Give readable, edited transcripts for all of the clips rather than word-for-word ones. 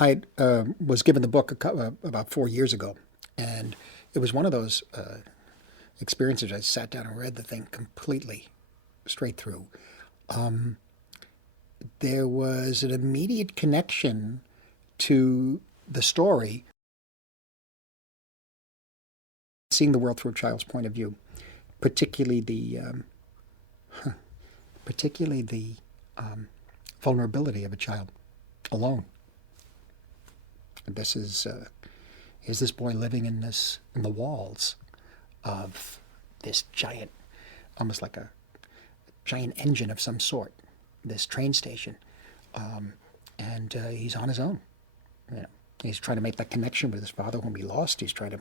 I was given the book about 4 years ago, and it was one of those experiences. I sat down and read the thing completely straight through. There was an immediate connection to the story, seeing the world through a child's point of view, particularly the vulnerability of a child alone. And this is this boy living in the walls of this giant, almost like a giant engine of some sort, this train station, and he's on his own. You know, he's trying to make that connection with his father whom he lost. He's trying to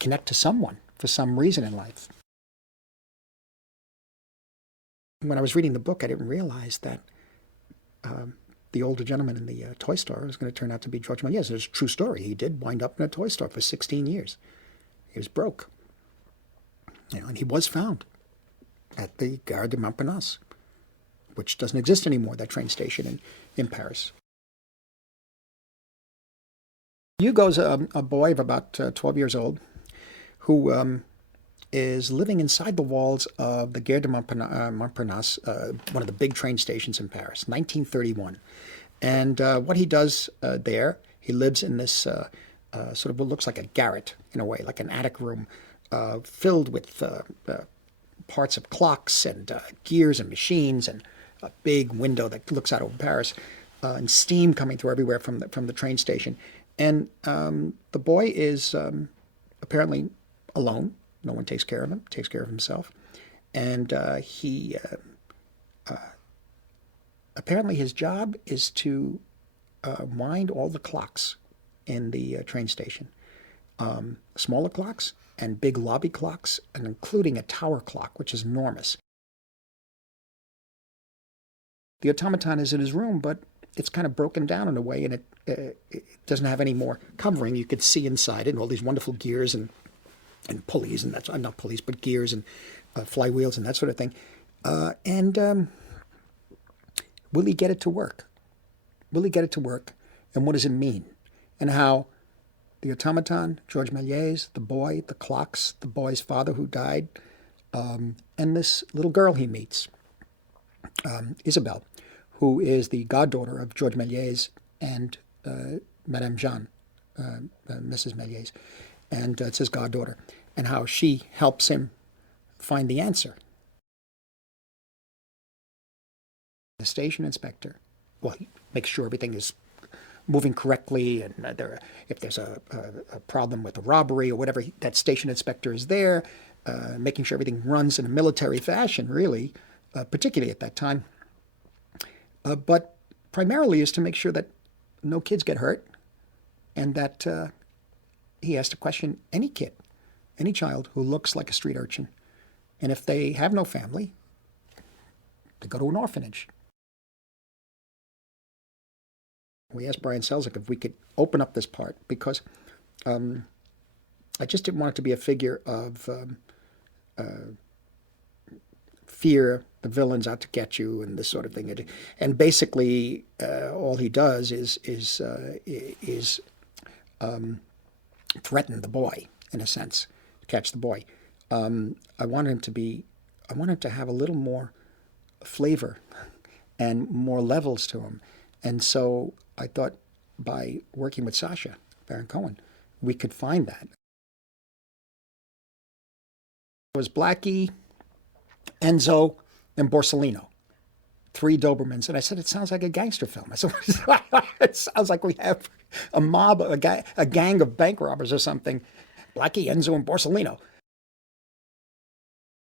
connect to someone for some reason in life. When I was reading the book, I didn't realize that the older gentleman in the toy store was going to turn out to be George Méliès. It's a true story. He did wind up in a toy store for 16 years. He was broke. You know, and he was found at the Gare de Montparnasse, which doesn't exist anymore, that train station in Paris. Hugo's a boy of about 12 years old who is living inside the walls of the Gare de Montparnasse, one of the big train stations in Paris, 1931. And what he does there, he lives in this sort of what looks like a garret, in a way, like an attic room, filled with parts of clocks and gears and machines, and a big window that looks out over Paris, and steam coming through everywhere from the train station. And the boy is apparently alone. No one takes care of him, takes care of himself. And he apparently his job is to wind all the clocks in the train station. Smaller clocks and big lobby clocks, and including a tower clock, which is enormous. The automaton is in his room, but it's kind of broken down in a way, and it doesn't have any more covering. You could see inside it, and all these wonderful gears and pulleys, and that's not pulleys, but gears and flywheels and that sort of thing. And will he get it to work? Will he get it to work? And what does it mean? And how the automaton, George Méliès, the boy, the clocks, the boy's father who died, and this little girl he meets, Isabelle, who is the goddaughter of George Méliès and Madame Jeanne, Mrs. Méliès, and it's his goddaughter, and how she helps him find the answer. The station inspector, well, he makes sure everything is moving correctly, and if there's a problem with a robbery or whatever, that station inspector is there, making sure everything runs in a military fashion, really, particularly at that time. But primarily is to make sure that no kids get hurt, and that he has to question any kid, any child who looks like a street urchin. And if they have no family, they go to an orphanage. We asked Brian Selznick if we could open up this part, because I just didn't want it to be a figure of fear, the villain's out to get you, and this sort of thing. And basically, all he does is threaten the boy, in a sense, catch the boy. I wanted to have a little more flavor and more levels to him. And so I thought by working with Sacha Baron Cohen, we could find that. It was Blackie, Enzo, and Borsellino, 3 Dobermans. And I said, it sounds like a gangster film. I said, it sounds like we have a mob, a gang of bank robbers or something. Blackie, Enzo, and Borsellino.